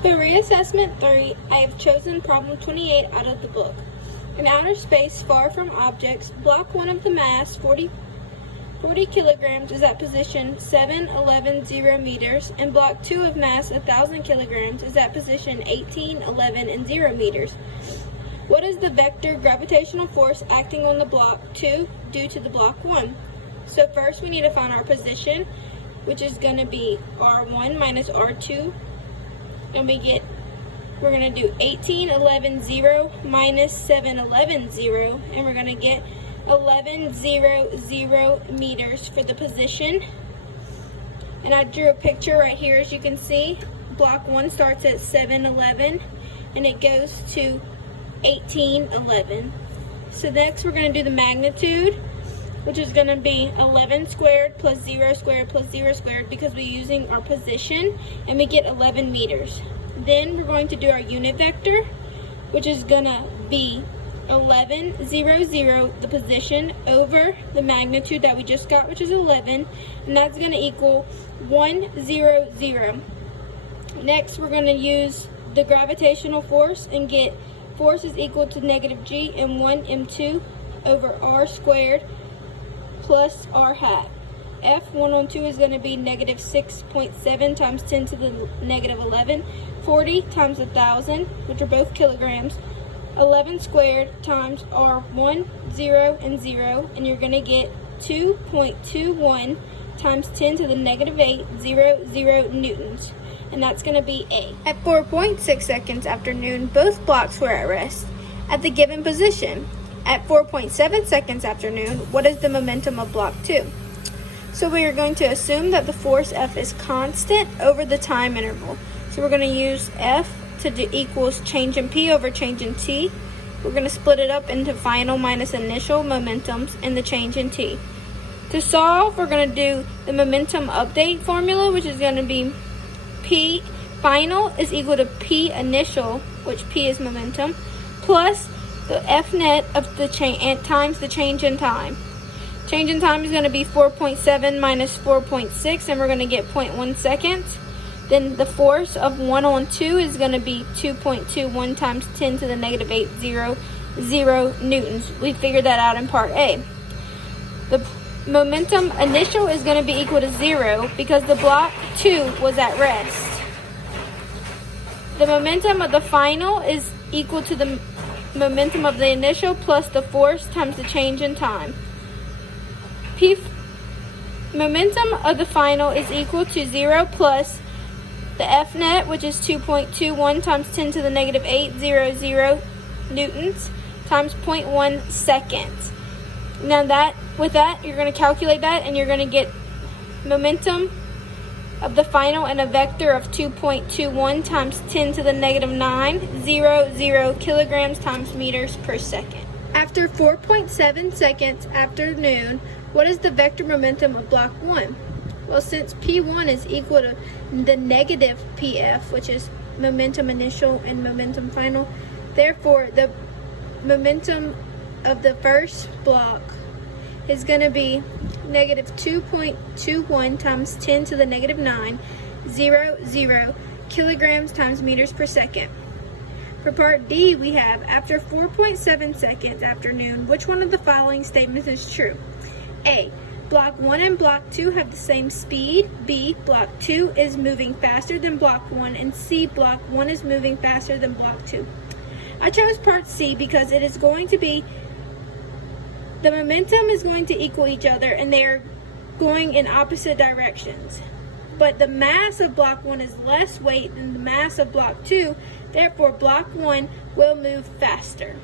For Reassessment 3, I have chosen problem 28 out of the book. In outer space, far from objects, block 1 of the mass, 40 kilograms, is at position 7, 11, 0 meters, and block 2 of mass, 1,000 kilograms, is at position 18, 11, and 0 meters. What is the vector gravitational force acting on the block 2 due to the block 1? So first we need to find our position, which is going to be R1 minus R2. And we're going to do 18, 11, 0 minus 7, 11, 0. And we're going to get 11, 0, 0 meters for the position. And I drew a picture right here, as you can see. Block 1 starts at 7, 11, and it goes to 18, 11. So next we're going to do the magnitude, which is going to be 11 squared plus 0 squared plus 0 squared, because we're using our position, and we get 11 meters. Then we're going to do our unit vector, which is going to be 11, 0, 0, the position, over the magnitude that we just got, which is 11, and that's going to equal 1, 0, 0. Next, we're going to use the gravitational force and get force is equal to negative g m1 m2 over r squared plus r hat. F1 on 2 is going to be negative 6.7 times 10 to the negative 11, 40 times 1,000, which are both kilograms, 11 squared times R1, 0, and 0, and you're going to get 2.21 times 10 to the negative 8, 0, 0 newtons. And that's going to be A. At 4.6 seconds after noon, both blocks were at rest at the given position. At 4.7 seconds after noon, what is the momentum of block 2? So we are going to assume that the force F is constant over the time interval. So we're going to use F to equals change in P over change in T. We're going to split it up into final minus initial momentums and the change in T. To solve, we're going to do the momentum update formula, which is going to be P final is equal to P initial, which P is momentum, plus the F net of the change times the change in time. Change in time is going to be 4.7 minus 4.6, and we're going to get 0.1 seconds. Then the force of 1 on 2 is going to be 2.21 times 10 to the negative 8, 0, 0 newtons. We figured that out in part A. The momentum initial is going to be equal to 0 because the block 2 was at rest. The momentum of the final is equal to the momentum of the initial plus the force times the change in time. Momentum of the final is equal to 0 plus the F net, which is 2.21 times 10 to the negative 8, 0, 0 newtons, times 0.1 seconds. Now with that, you're going to calculate that, and you're going to get momentum of the final in a vector of 2.21 times 10 to the negative 9, 0, 0 kilograms times meters per second. After 4.7 seconds after noon, what is the vector momentum of block 1? Well, since P1 is equal to the negative PF, which is momentum initial and momentum final, therefore the momentum of the first block is going to be negative 2.21 times 10 to the negative 9, 0, 0 kilograms times meters per second. For part D, we have, after 4.7 seconds after noon, which one of the following statements is true? A. Block 1 and block 2 have the same speed. B. Block 2 is moving faster than block 1. And C. Block 1 is moving faster than block 2. I chose part C because it is going to be, the momentum is going to equal each other, and they are going in opposite directions. But the mass of block 1 is less weight than the mass of block 2, therefore block 1 will move faster.